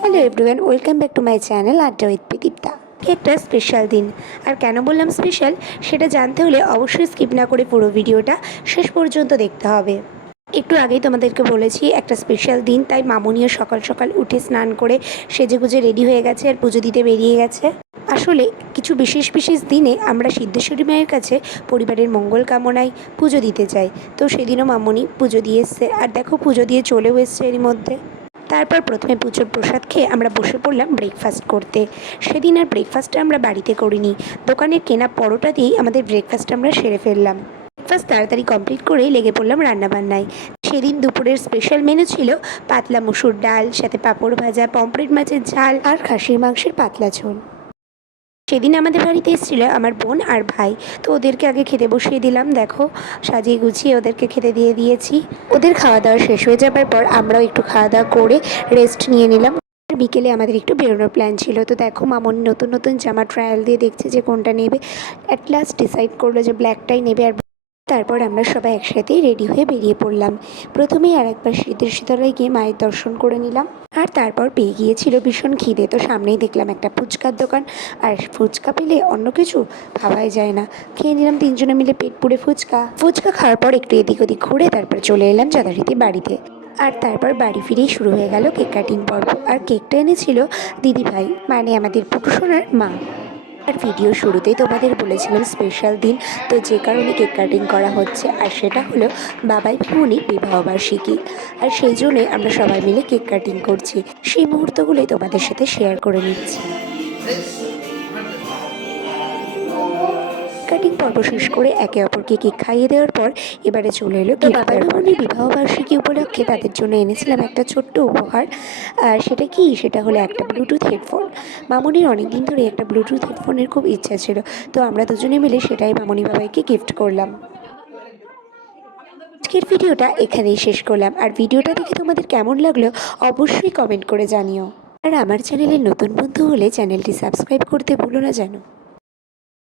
Hello everyone, welcome back to my channel আড্ডা with Pradipta. একটা special দিন, আর কেন বললাম স্পেশাল সেটা জানতে হলে অবশ্যই স্কিপ না করে পুরো ভিডিওটা শেষ পর্যন্ত দেখতে হবে। একটু আগেই তোমাদেরকে বলেছি একটা স্পেশাল দিন, তাই মামুনিও সকাল সকাল উঠে স্নান করে সেজেগুজে রেডি হয়ে গেছে আর পুজো দিতে বেরিয়ে গেছে। আসলে কিছু বিশেষ বিশেষ দিনে আমরা সিদ্ধেশ্বরী মায়ের কাছে পরিবারের মঙ্গল কামনায় পুজো দিতে চাই। তো সেদিনও মামুনি পুজো দিয়ে এসছে, আর দেখো পুজো দিয়ে চলেও এসছে এর মধ্যে। তারপর প্রথমে পুজোর প্রসাদ খেয়ে আমরা বসে পড়লাম ব্রেকফাস্ট করতে। সেদিন আর ব্রেকফাস্টটা আমরা বাড়িতে করিনি, দোকানের কেনা পরোটা দিয়েই আমাদের ব্রেকফাস্ট আমরা সেরে ফেললাম। ব্রেকফাস্ট তাড়াতাড়ি কমপ্লিট করেই লেগে পড়লাম রান্নাবান্নায়। সেদিন দুপুরের স্পেশাল মেনু ছিল পাতলা মুসুর ডাল, সাথে পাঁপড় ভাজা, পমফ্রেট মাছের ঝাল আর খাসির মাংসের পাতলা ঝোল। সেদিন আমাদের বাড়িতে এসেছিলো আমার বোন আর ভাই, তো ওদেরকে আগে খেতে বসিয়ে দিলাম। দেখো সাজিয়ে গুছিয়ে ওদেরকে খেতে দিয়ে দিয়েছি। ওদের খাওয়া দাওয়া শেষ হয়ে যাবার পর আমরাও একটু খাওয়া দাওয়া করে রেস্ট নিয়ে নিলাম। বিকেলে আমাদের একটু বেরোনোর প্ল্যান ছিল। তো দেখো মামনি নতুন নতুন জামা ট্রায়াল দিয়ে দেখছে যে কোনটা নেবে। অ্যাট লাস্ট ডিসাইড করলো যে ব্ল্যাকটাই নেবে। আর তারপর আমরা সবাই একসাথেই রেডি হয়ে বেরিয়ে পড়লাম। প্রথমেই আর একবার সিদ্ধেশ্বরীতলায় গিয়ে মায়ের দর্শন করে নিলাম, আর তারপর পেয়ে গিয়েছিল ভীষণ খিদে। তো সামনেই দেখলাম একটা ফুচকার দোকান, আর ফুচকা পেলে অন্য কিছু ভাবাই যায় না। খেয়ে নিলাম তিনজনে মিলে পেট পুড়ে ফুচকা খাওয়ার পর একটু এদিক ওদিক ঘুরে তারপর চলে এলাম যথারীতি বাড়িতে। আর তারপর বাড়ি ফিরেই শুরু হয়ে গেল কেক কাটিং পর্ব। আর কেকটা এনেছিল দিদিভাই, মানে আমাদের পুটুসোনার মা। আর ভিডিও শুরুতেই তোমাদের বলেছিলাম স্পেশাল দিন, তো যে কারণে কেক কাটিং করা হচ্ছে, আর সেটা হলো বাবাই ভাইমনির বিবাহবার্ষিকী। আর সেই জন্যই আমরা সবাই মিলে কেক কাটিং করছি। সেই মুহূর্তগুলোই তোমাদের সাথে শেয়ার করে নিচ্ছি। কাটিং পর্ব শেষ করে একে অপরকে কেক খাইয়ে দেওয়ার পর এবারে চলে এলো বাবাই ভাইমনির বিবাহবার্ষিকী উপলক্ষে তাদের জন্য এনেছিলাম একটা ছোট্ট উপহার। সেটা কি, সেটা হলো একটা ব্লুটুথ হেডফোন। মামনির অনেকদিন ধরে একটা ব্লুটুথ হেডফোনের খুব ইচ্ছা ছিল, তো আমরা দুজনে মিলে সেটাই মামনি বাবাইকে গিফট করলাম। আজকের ভিডিওটা এখানেই শেষ করলাম, আর ভিডিওটা দেখে তোমাদের কেমন লাগলো অবশ্যই কমেন্ট করে জানিও। আর আমার চ্যানেলের নতুন বন্ধু হলে চ্যানেলটি সাবস্ক্রাইব করতে ভুলো না যেন।